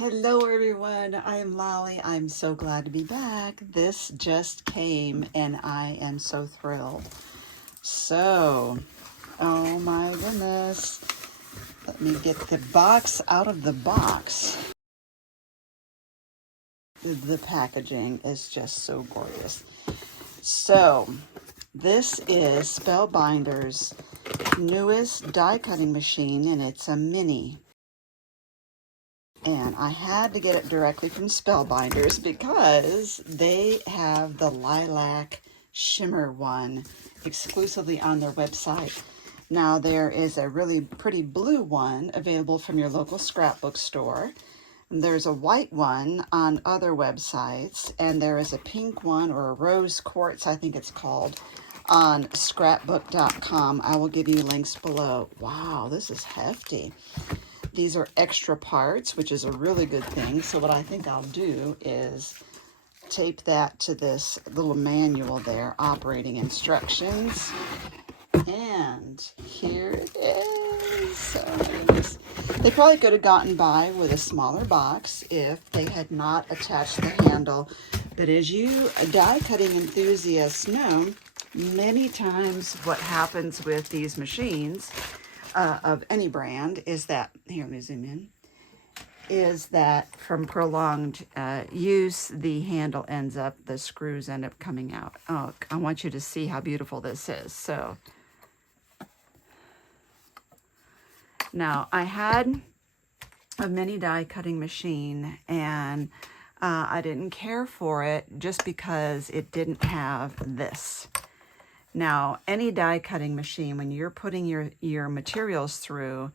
Hello everyone, I am Lolly. I'm so glad to be back. This just came and I am so thrilled. So, oh my goodness. Let me get the box out of the box. The packaging is just so gorgeous. So, this is Spellbinders' newest die cutting machine and it's a mini. And I had to get it directly from Spellbinders because they have the Lilac Shimmer one exclusively on their website. Now there is a really pretty blue one available from your local scrapbook store. There's a white one on other websites, and there is a pink one, or a rose quartz, I think it's called, on scrapbook.com. I will give you links below. Wow, this is hefty. These are extra parts, which is a really good thing. So what I think I'll do is tape that to this little manual there, operating instructions. And here it is. Oh my goodness. They probably could have gotten by with a smaller box if they had not attached the handle. But as you die cutting enthusiasts know, many times what happens with these machines of any brand is that, here, let me zoom in, is that from prolonged use, the handle ends up, the screws end up coming out. Oh, I want you to see how beautiful this is. So now I had a mini die cutting machine and I didn't care for it just because it didn't have this. Now, any die cutting machine, when you're putting your materials through,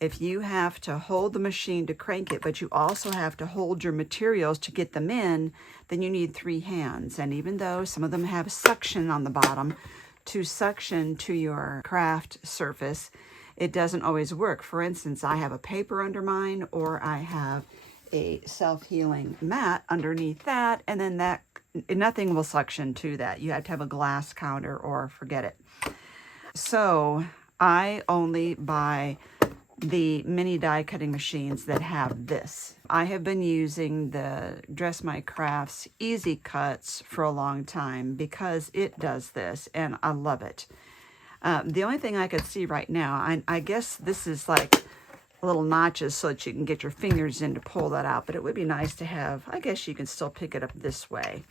if you have to hold the machine to crank it, but you also have to hold your materials to get them in, then you need 3 hands. And even though some of them have suction on the bottom to suction to your craft surface, it doesn't always work. For instance, I have a paper under mine, or I have a self-healing mat underneath that, and then that nothing will suction to that. You have to have a glass counter or forget it. So I only buy the mini die cutting machines that have this. I have been using the Dress My Crafts Easy Cuts for a long time because it does this and I love it. The only thing I could see right now, I guess this is like little notches so that you can get your fingers in to pull that out, but it would be nice to have, I guess you can still pick it up this way.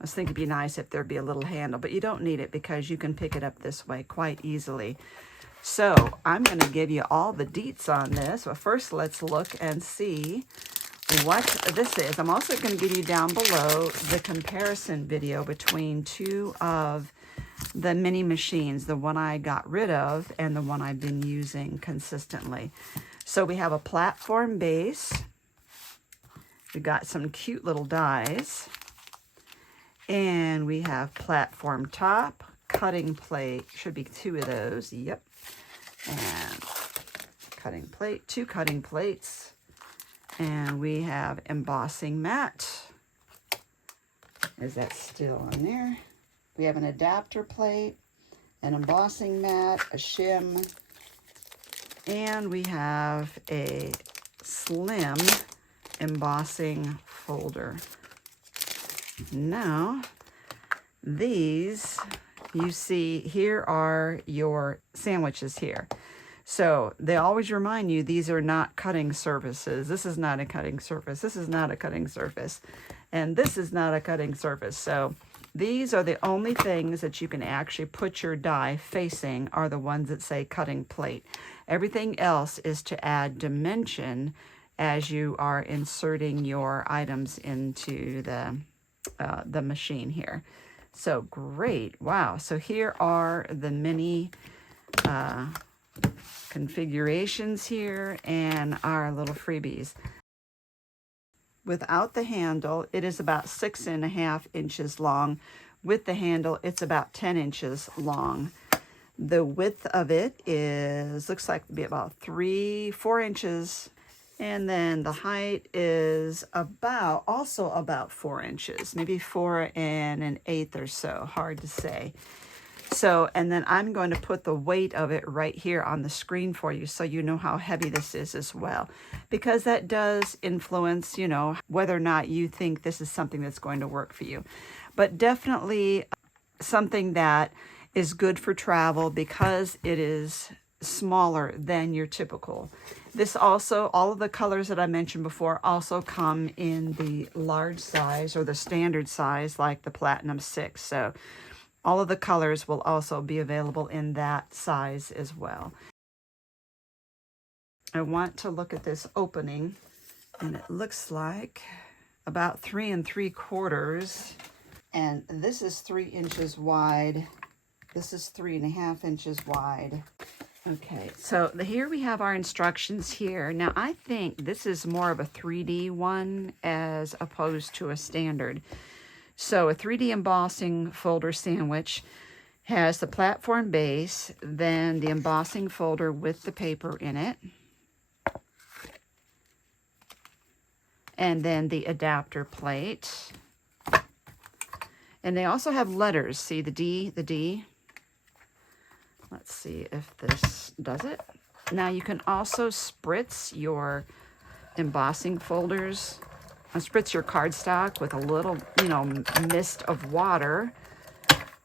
I was thinking it'd be nice if there'd be a little handle, but you don't need it because you can pick it up this way quite easily. So I'm going to give you all the deets on this. But first, let's look and see what this is. I'm also going to give you down below the comparison video between 2 of the mini machines, the one I got rid of and the one I've been using consistently. So we have a platform base. We've got some cute little dies. And we have platform top, cutting plate, should be 2 of those, yep. And cutting plate, 2 cutting plates. And we have embossing mat. Is that still on there? We have an adapter plate, an embossing mat, a shim, and we have a slim embossing folder. Now, these, you see, here are your sandwiches here. So they always remind you these are not cutting surfaces. This is not a cutting surface. This is not a cutting surface. And this is not a cutting surface. So these are the only things that you can actually put your die facing are the ones that say cutting plate. Everything else is to add dimension as you are inserting your items into the machine here. So great. Wow. So here are the mini configurations here and our little freebies. Without the handle, it is about 6.5 inches long. With the handle, it's about 10 inches long. The width of it looks like to be about 4 inches. And then the height is also about 4 inches, maybe 4 1/8 or so, hard to say. So, and then I'm going to put the weight of it right here on the screen for you so you know how heavy this is as well. Because that does influence, you know, whether or not you think this is something that's going to work for you. But definitely something that is good for travel because it is smaller than your typical. This also, all of the colors that I mentioned before also come in the large size or the standard size like the Platinum 6. So all of the colors will also be available in that size as well. I want to look at this opening, and it looks like about 3 3/4. And this is 3 inches wide. This is 3.5 inches wide. Okay, so here we have our instructions here. Now I think this is more of a 3D one as opposed to a standard. So a 3D embossing folder sandwich has the platform base, then the embossing folder with the paper in it, and then the adapter plate. And they also have letters. See the D, the D. Let's see if this does it. Now you can also spritz your embossing folders, spritz your cardstock with a little, you know, mist of water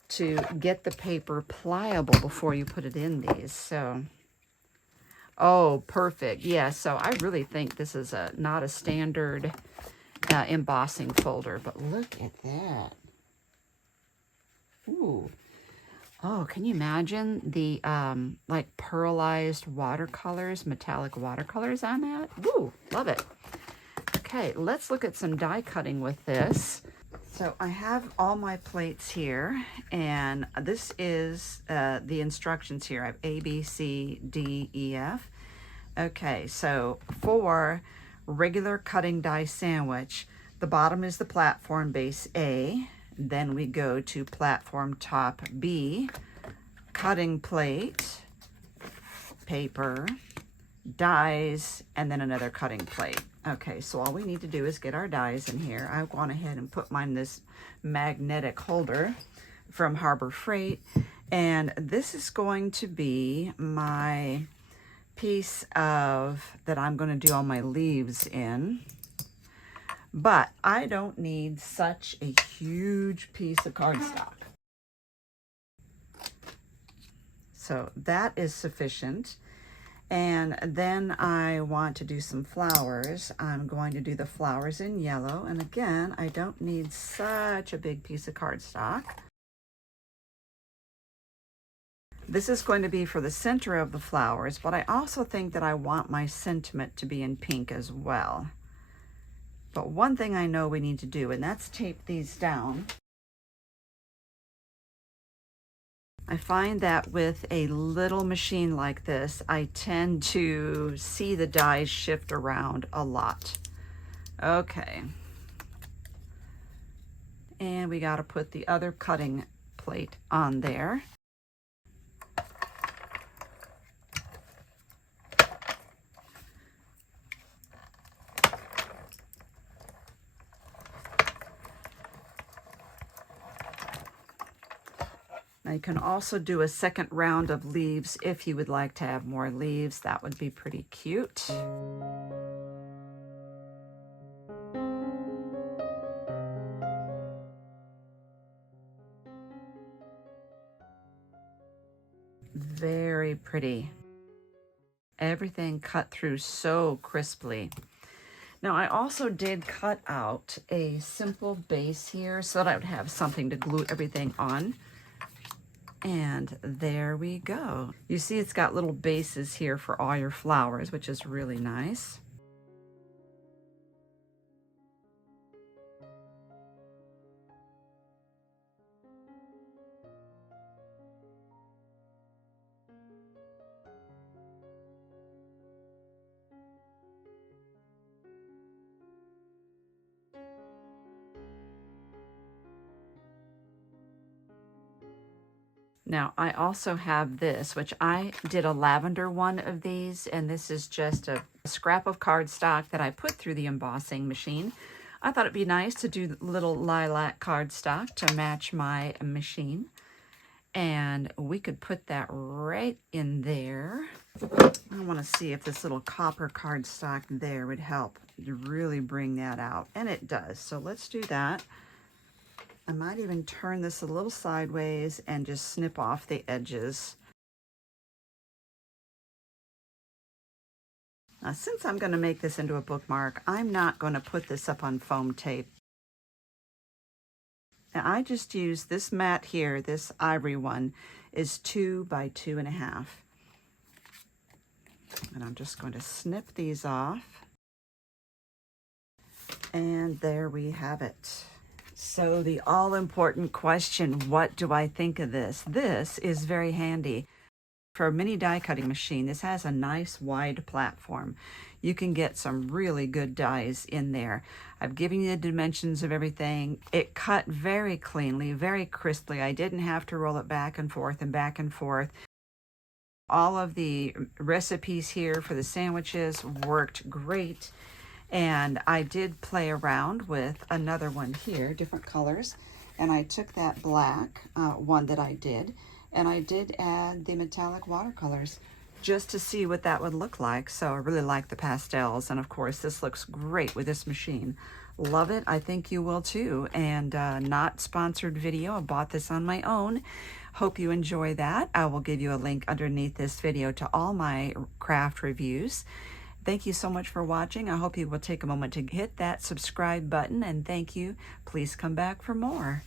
to get the paper pliable before you put it in these. So, oh, perfect. Yeah, so I really think this is not a standard embossing folder, but look at that. Ooh. Oh, can you imagine the like pearlized watercolors, metallic watercolors on that? Ooh, love it. Okay, let's look at some die cutting with this. So I have all my plates here, and this is the instructions here. I have A, B, C, D, E, F. Okay, so for regular cutting die sandwich, the bottom is the platform base A. Then we go to platform top B, cutting plate, paper, dies, and then another cutting plate. Okay, so all we need to do is get our dies in here. I've gone ahead and put mine in this magnetic holder from Harbor Freight. And this is going to be my piece of that I'm going to do all my leaves in. But I don't need such a huge piece of cardstock. So that is sufficient. And then I want to do some flowers. I'm going to do the flowers in yellow. And again, I don't need such a big piece of cardstock. This is going to be for the center of the flowers, but I also think that I want my sentiment to be in pink as well. But one thing I know we need to do, and that's tape these down. I find that with a little machine like this, I tend to see the dies shift around a lot. Okay. And we got to put the other cutting plate on there. Now you can also do a second round of leaves if you would like to have more leaves. That would be pretty cute. Very pretty. Everything cut through so crisply. Now I also did cut out a simple base here so that I would have something to glue everything on. And there we go. You see it's got little bases here for all your flowers, which is really nice. Now, I also have this, which I did a lavender one of these, and this is just a scrap of cardstock that I put through the embossing machine. I thought it'd be nice to do little lilac cardstock to match my machine. And we could put that right in there. I want to see if this little copper cardstock there would help to really bring that out. And it does. So let's do that. I might even turn this a little sideways and just snip off the edges. Now, since I'm going to make this into a bookmark, I'm not going to put this up on foam tape. Now, I just use this mat here, this ivory one, is 2 by 2.5. And I'm just going to snip these off. And there we have it. So the all-important question, what do I think of this? This is very handy. For a mini die cutting machine, this has a nice wide platform. You can get some really good dies in there. I've given you the dimensions of everything. It cut very cleanly, very crisply. I didn't have to roll it back and forth and back and forth. All of the recipes here for the sandwiches worked great. And I did play around with another one here, different colors. And I took that black one that I did, and I did add the metallic watercolors just to see what that would look like. So I really like the pastels. And of course, this looks great with this machine. Love it. I think you will too. And not sponsored video. I bought this on my own. Hope you enjoy that. I will give you a link underneath this video to all my craft reviews. Thank you so much for watching. I hope you will take a moment to hit that subscribe button, and thank you. Please come back for more.